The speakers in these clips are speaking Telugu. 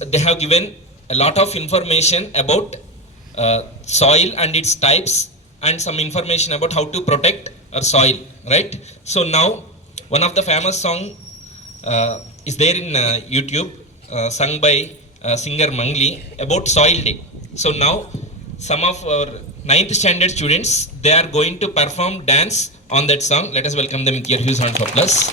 They have given a lot of information about soil and its types and some information about how to protect our soil, right? So now one of the famous song is there in YouTube, sung by singer Mangli about soil day. So now some of our 9th standard students, they are going to perform dance on that song. Let us welcome them with your huge round of applause.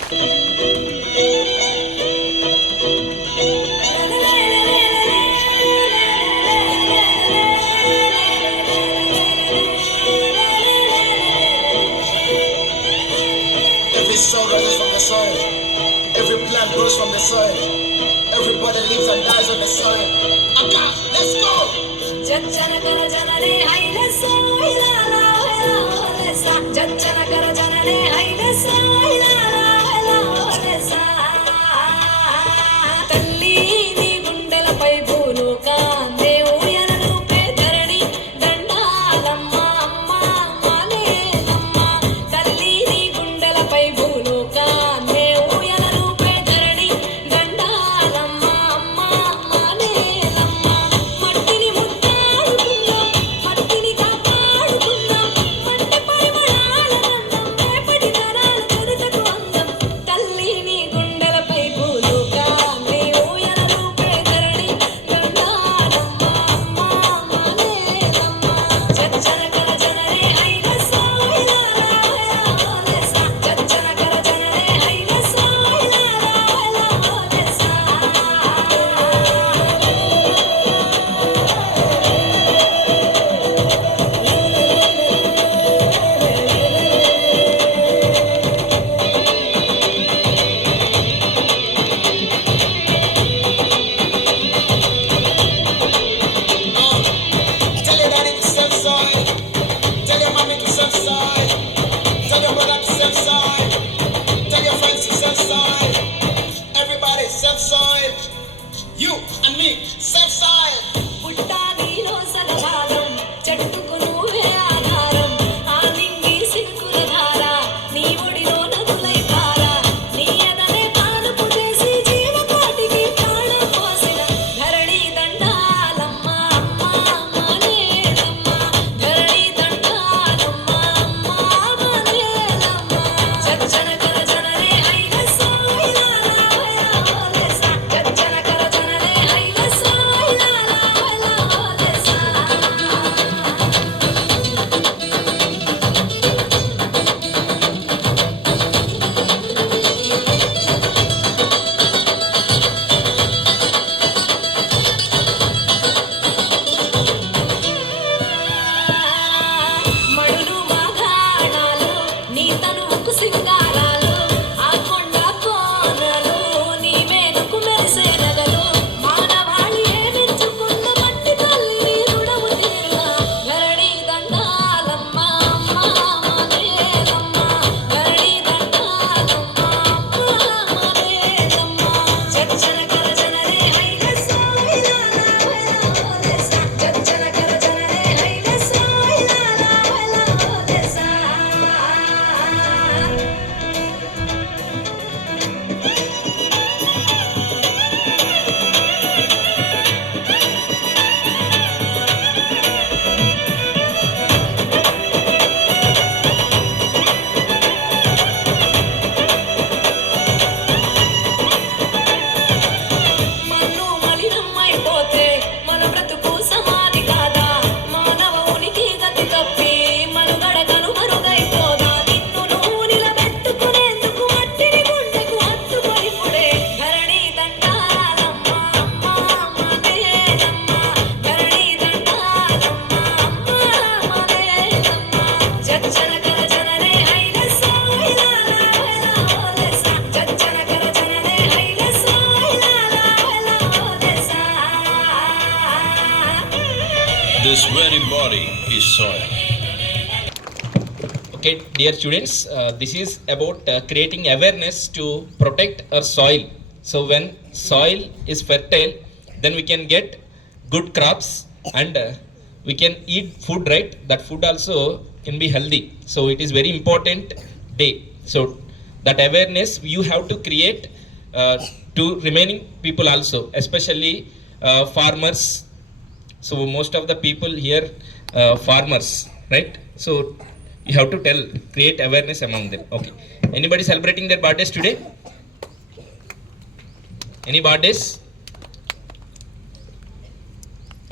Every soul rises from the soil. Every plant grows from the soil. Everybody lives and dies on the soil. Akka, let's go! जज्जन कर जनने हाइले सोइला ला लेसा जज्जन कर जनने हाइले सोइला ला लेसा तल्ली नी गुंडెలపై భూలోకాందే ఊయలను పేదరణి దండాలమ్మ అమ్మ మాలేలమ్మ తల్లి నీ గుండెలపై భూలోకాందే ఊయలను పేదరణి దండాలమ్మ అమ్మ మాలేలమ్మ మట్టిని ముద్దాడుకుందాం మట్టిని కాపాడుకుందాం మంట పరిమళాలనందం రేపటి తరాల చరితకు అందం తల్లి నీ గుండెలపై భూలోకాందే ఊయలను పేదరణి దండాలమ్మ అమ్మ మాలేలమ్మ జజ్జన కర జనరే హైల సోయిలా లేసా జజ్జన కర జనరే హైల సోయిలా లేసా Tell your daddy to self soil. Tell your mommy to self soil. Tell your brother to self soil. Tell your friends to self soil. Everybody self soil. You and me self soil. పుట్టా నీలో సగభాగం చెట్టుకు నువ్వే ఆధారం ఆ నింగి సినుకుల ధార నీ ఒడిలో నదులై పార నీ ఎదనే పానుపు చేసి జీవకోటికి ప్రాణం పోసిన ధరణి దండాలమ్మ అమ్మ మాలేలమ్మ ధరణి దండాలమ్మ అమ్మ మాలేలమ్మ జజ్జన కర జనరే హైల సోయిలా లేసా జజ్జన కర జనరే హైల సోయిలా లేసా మడులు మాగాణాలు నీ తనువుకు సింగారాలు ఆ కొండ కోనలు నీ మేనుకు మెరిసే నగలు మానవాళి ఏమించుకున్న మట్టి తల్లి రుణము తీరునా ధరణి దండాలమ్మ అమ్మ మాలేలమ్మ ధరణి దండాలమ్మ అమ్మ మాలేలమ్మ జజ్జన కర జనరే హైల సోయిలా లేసా జజ్జన కర జనరే హైల సోయిలా లేసా మన్ను మలినమైపోతే మన బ్రతుకు సమాధి కాదా మానవ ఉనికి గతి తప్పి మనుగడ కనుమరుగైపోదా నిన్ను నువ్వు నిలబెట్టుకునేందుకు మట్టిని గుండెకు హత్తుకొనిపుడే ధరణి దండాలమ్మ అమ్మ మాలేలమ్మ ధరణి దండాలమ్మ అమ్మ మాలేలమ్మ జజ్జన కర జనరే హైల సోయిలా లేసా జజ్జన కర జనరే హైల సోయిలా లేసా This very body is soil. Okay, dear students, this is about creating awareness to protect our soil. So when soil is fertile, then we can get good crops and we can eat food, right? That food also can be healthy. So it is very important day. So that awareness you have to create to remaining people also, especially farmers. So most of the people here farmers, right? So you have to create awareness among them. Okay. Anybody celebrating their birthdays today? Any birthdays?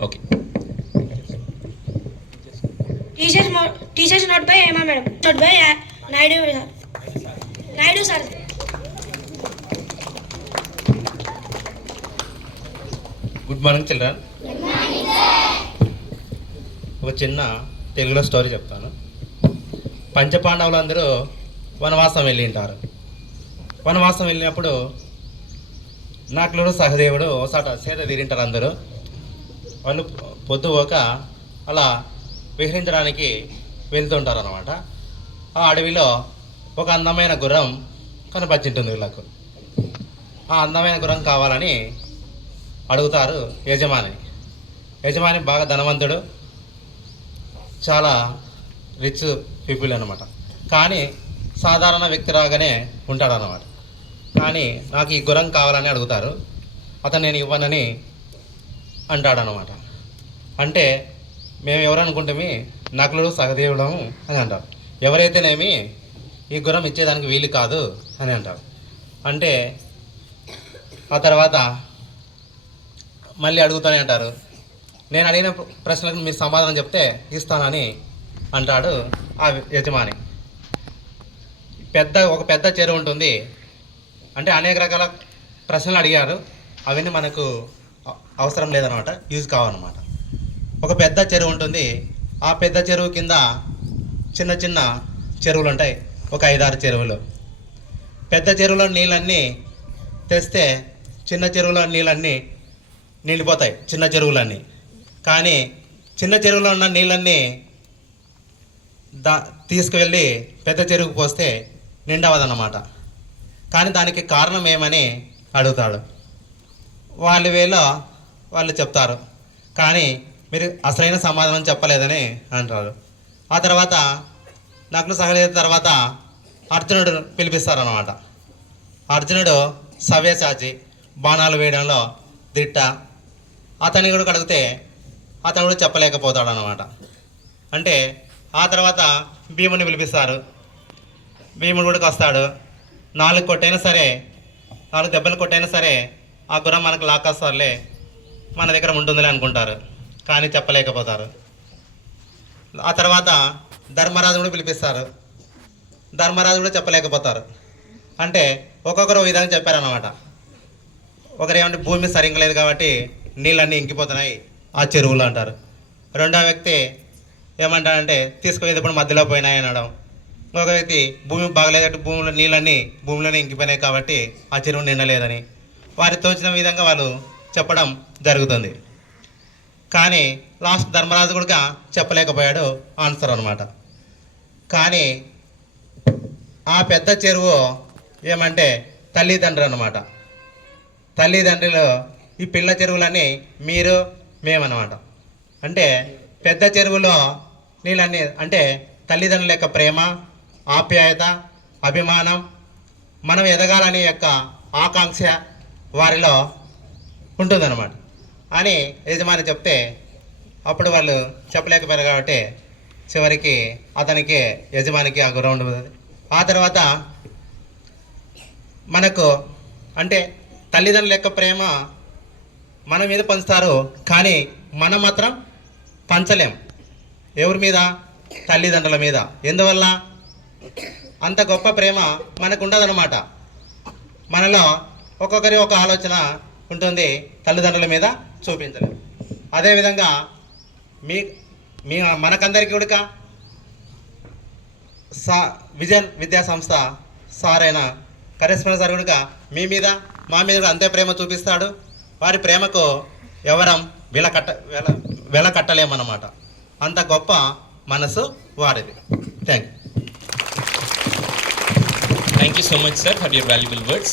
Okay. Teachers not by Emma madam, not by Naidu sir. Good morning children. ఒక చిన్న తెలుగులో స్టోరీ చెప్తాను. పంచపాండవులు అందరూ వనవాసం వెళ్ళి ఉంటారు. వనవాసం వెళ్ళినప్పుడు నకులుడు సహదేవుడు ఒకసాట సేద తీరింటారు. అందరూ వాళ్ళు పొద్దుపోక అలా విహరించడానికి వెళ్తుంటారు అన్నమాట. ఆ అడవిలో ఒక అందమైన గుర్రం కనపచ్చింటుంది వీళ్ళకు. ఆ అందమైన గుర్రం కావాలని అడుగుతారు యజమాని. యజమాని బాగా ధనవంతుడు, చాలా రిచ్ పీపుల్ అన్నమాట. కానీ సాధారణ వ్యక్తి రాగానే ఉంటాడన్నమాట. కానీ నాకు ఈ గుర్రం కావాలని అడుగుతారు. అతను నేను ఇవ్వనని అంటాడనమాట. అంటే మేము ఎవరు అనుకుంటే నకులుడు సహదేవుడము అని అంటారు. ఎవరైతేనేమి ఈ గుర్రం ఇచ్చేదానికి వీలు కాదు అని అంటారు. అంటే ఆ తర్వాత మళ్ళీ అడుగుతూనే అంటారు. నేను అడిగిన ప్రశ్నలకు మీరు సమాధానం చెప్తే ఇస్తానని అంటాడు ఆ యజమాని. ఒక పెద్ద చెరువు ఉంటుంది. అంటే అనేక రకాల ప్రశ్నలు అడిగారు. అవన్నీ మనకు అవసరం లేదనమాట, యూజ్ కావాలన్నమాట. ఒక పెద్ద చెరువు ఉంటుంది. ఆ పెద్ద చెరువు కింద చిన్న చిన్న చెరువులు ఉంటాయి, ఒక 5-6 చెరువులు. పెద్ద చెరువులో నీళ్ళన్నీ తెస్తే చిన్న చెరువులో నీళ్ళన్నీ నిండిపోతాయి, చిన్న చెరువులన్నీ. కానీ చిన్న చెరువులో ఉన్న నీళ్ళన్నీ తీసుకువెళ్ళి పెద్ద చెరువుకు పోస్తే నిండవదన్నమాట. కానీ దానికి కారణం ఏమని అడుగుతాడు. వాళ్ళు చెప్తారు. కానీ మీరు అసలైన సమాధానం చెప్పలేదని అంటారు. ఆ తర్వాత నకులు సహదేవుడు తర్వాత అర్జునుడు పిలిపిస్తారన్నమాట. అర్జునుడు సవ్యసాచి, బాణాలు వేయడంలో దిట్ట. అతని కూడా అడిగితే అతను కూడా చెప్పలేకపోతాడు అన్నమాట. అంటే ఆ తర్వాత భీముని పిలిపిస్తారు. భీముడు కూడా వస్తాడు. 4 కొట్టైనా సరే, 4 దెబ్బలు కొట్టైనా సరే ఆ గుర్రం మనకు లాక్కొస్తారులే, మన దగ్గర ఉంటుందిలే అనుకుంటారు. కానీ చెప్పలేకపోతారు. ఆ తర్వాత ధర్మరాజు కూడా పిలిపిస్తారు. ధర్మరాజు కూడా చెప్పలేకపోతారు. అంటే ఒక్కొక్కరు విధంగా చెప్పారన్నమాట. ఒకరు ఏమంటే భూమి సరిగ్గా లేదు కాబట్టి నీళ్ళన్నీ ఇంకిపోతున్నాయి ఆ చెరువులు అంటారు. రెండో వ్యక్తి ఏమంటాడంటే తీసుకుపోయేటప్పుడు మధ్యలో పోయినాయి అనడం. ఇంకొక వ్యక్తి భూమి బాగలేదంటే భూమిలోనే ఇంకిపోయినాయి కాబట్టి ఆ చెరువు నిండలేదని. వారి తోచిన విధంగా వాళ్ళు చెప్పడం జరుగుతుంది. కానీ లాస్ట్ ధర్మరాజు కూడా చెప్పలేకపోయాడు ఆన్సర్ అనమాట. కానీ ఆ పెద్ద చెరువు ఏమంటే తల్లిదండ్రులు అన్నమాట. తల్లిదండ్రులు ఈ పిల్ల చెరువులన్నీ మీరు మేమన్నమాట. అంటే పెద్ద చెరువులో నీళ్ళన్నీ అంటే తల్లిదండ్రుల యొక్క ప్రేమ, ఆప్యాయత, అభిమానం, మనం ఎదగాలనే యొక్క ఆకాంక్ష వారిలో ఉంటుందన్నమాట అని యజమాని చెప్తే అప్పుడు వాళ్ళు చెప్పలేకపోయారు కాబట్టి చివరికి అతనికి యజమానికి ఆ గుర్రం ఉంటుంది. ఆ తర్వాత మనకు అంటే తల్లిదండ్రుల యొక్క ప్రేమ మన మీద పంచుతారు, కానీ మనం మాత్రం పంచలేం. ఎవరి మీద? తల్లిదండ్రుల మీద. ఎందువల్ల? అంత గొప్ప ప్రేమ మనకు ఉండదన్నమాట. మనలో ఒక్కొక్కరి ఒక ఆలోచన ఉంటుంది, తల్లిదండ్రుల మీద చూపించలేం. అదేవిధంగా మనకందరికీ కూడా విజన్ విద్యా సంస్థ సార్ అయిన కరెస్పాండెంట్ సార్ కూడా మా మీద కూడా అంతే ప్రేమ చూపిస్తాడు. వారి ప్రేమకు ఎవరం వెల కట్టలేమన్నమాట. అంత గొప్ప మనసు వారిది. Thank you so much, sir, for your valuable words.